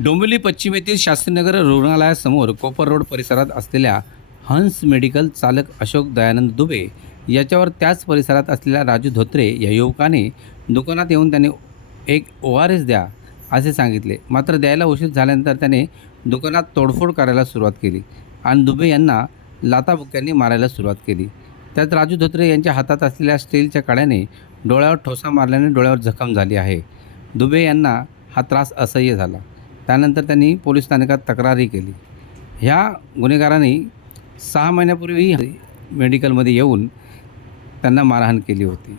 डोंबिवली पश्चिम येथील शास्त्रीनगर रुग्णालयासमोर कोपर रोड परिसरात असलेल्या हंस मेडिकल चालक अशोक दयानंद दुबे याच्यावर त्याच परिसरात असलेल्या राजू धोत्रे या युवकाने दुकानात येऊन त्याने एक ओ आर एस द्या असे सांगितले. मात्र द्यायला उशीर झाल्यानंतर त्याने दुकानात तोडफोड करायला सुरुवात केली आणि दुबे यांना लाताबुक्यांनी मारायला सुरुवात केली. त्यात राजू धोत्रे यांच्या हातात असलेल्या स्टीलच्या कड्याने डोळ्यावर ठोसा मारल्याने डोळ्यावर जखम झाली आहे. दुबे यांना हा त्रास असह्य झाला. त्यानंतर त्यांनी पोलीस स्थानकात तक्रारही केली. ह्या गुन्हेगारांनी सहा महिन्यापूर्वी मेडिकलमध्ये येऊन त्यांना मारहाण केली होती.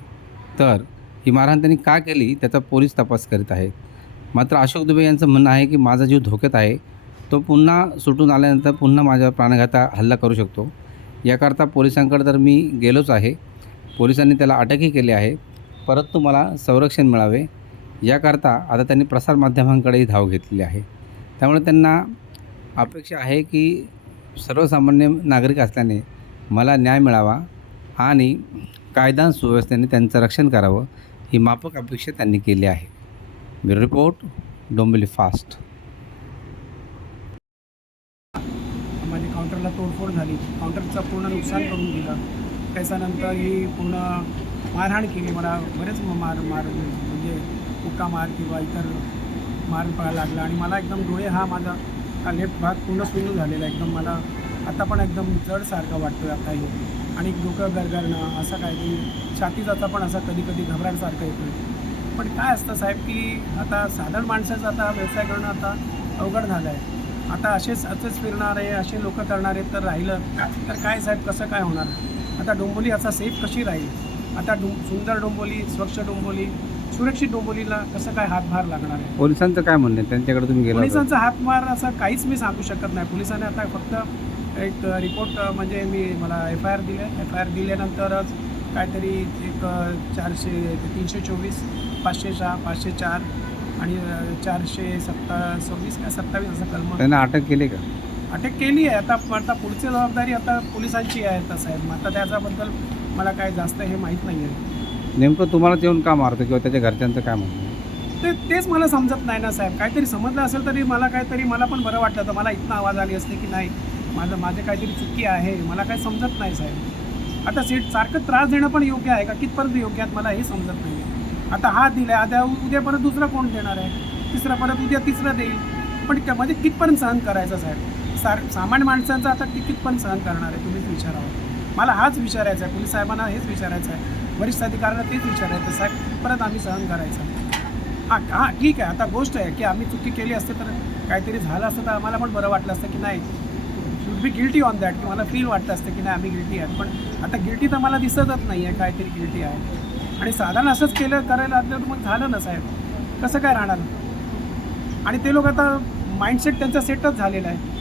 तर ही मारहाण त्यांनी का केली त्याचा पोलीस तपास करीत आहेत. मात्र अशोक दुबे यांचं म्हणणं आहे की माझा जीव धोक्यात आहे तो पुन्हा सुटून आल्यानंतर पुन्हा माझ्या प्राणघाता हल्ला करू शकतो. याकरता पोलिसांकडे तर मी गेलोच आहे. पोलिसांनी त्याला अटकही केली आहे. परंतु मला संरक्षण मिळावे. याकरता आता त्यांनी प्रसारमाध्यमांकडेही धाव घेतलेली आहे. त्यामुळे त्यांना अपेक्षा आहे की सर्वसामान्य नागरिक असल्याने मला न्याय मिळावा आणि कायदा सुव्यवस्थेने त्यांचं रक्षण करावं ही माफक अपेक्षा त्यांनी केली आहे. Bureau report Dombivli fast. माझ्या काउंटरला तोडफोड झाली. काउंटरचं पूर्ण नुकसान करून दिलं. त्याच्यानंतर ही पूर्ण मारहाण केली. मला बरेच मार मार म्हणजे मार किंवा इतर मार पळा लागला. आणि मला एकदम डोळे हा माझा हा लेफ्ट भाग पूर्ण स्विंग झालेला आहे. एकदम मला आता पण एकदम जडसारखं वाटतो आता हे. आणि डोकं गरगरणं असं काहीतरी छातीचा पण असा कधी कधी घबराटसारखं येतो पण काय असतं साहेब की आता साधारण माणसाचा आता व्यवसाय करणं आता अवघड झालं आहे आता असेच असेच फिरणारे असे लोक करणारे तर राहिलं. तर काय साहेब कसं काय होणार? आता डोंबोली असा सेफ कशी राहील? आता डो सुंदर डोंबोली स्वच्छ डोंबोली सुरक्षित डोंबोलीला कसं काय हातभार लागणार आहे? पोलिसांचं काय म्हणणं आहे? त्यांच्याकडे तुम्ही गेला होता? पोलिसांचा हातभार असं काहीच मी सांगू शकत नाही. पोलिसांनी आता फक्त एक रिपोर्ट म्हणजे मी मला एफ आय आर दिले एफ आय आर दिल्यानंतरच काहीतरी एक चारशे तीनशे चोवीस पाचशे सहा पाचशे चार आणि चारशे सत्ता सव्वीस का सत्तावीस असं कलम. त्यांना अटक केली का? अटक केली आहे. आता आता पुढची जबाबदारी आता पोलिसांची आहे आता साहेब आता त्याच्याबद्दल मला काय जास्त हे माहीत नाही आहे नेमकं तुम्हालाच येऊन का मारतं किंवा त्याच्या घरच्यांचं काय म्हणणं ते तेच मला समजत नाही ना साहेब. काहीतरी समजलं असेल तरी मला काहीतरी मला पण बरं वाटलं तर मला इतना आवाज आली असते की नाही? माझं माझे काहीतरी चुकी आहे. मला काही समजत नाही साहेब. आता सीट सारखं त्रास देणं पण योग्य आहे का? कितपर्यंत योग्य आहेत मला हे समजत नाही आता हा दिला आता उद्या परत दुसरा कोण देणार आहे? तिसरा परत उद्या तिसरा देईल. पण क- म्हणजे कितपर्यंत सहन करायचं साहेब? सार सामान्य माणसांचं आता कितपर्यंत सहन करणार आहे. तुम्हीच विचारावं. मला हाच विचारायचा आहे. पोलीस साहेबांना हेच विचारायचं आहे. वरिष्ठ अधिकाऱ्यांना तेच विचारायचं साहेब परत आम्ही सहन करायचं. हां हां ठीक आहे. आता गोष्ट आहे की आम्ही चुकी केली असते तर काहीतरी झालं असतं तर आम्हाला पण बरं वाटलं असतं की नाही. Should be guilty on that की मला फील वाटतं असतं की नाही आम्ही गिल्टी आहेत. पण आता गिल्टी तर मला दिसतच नाही आहे काहीतरी गिल्टी आहे. आणि साधारण असंच केलं करायला लागलं तर मग झालं ना साहेब? कसं काय राहणार? आणि ते लोक आता माइंडसेट त्यांचा सेटच झालेला आहे.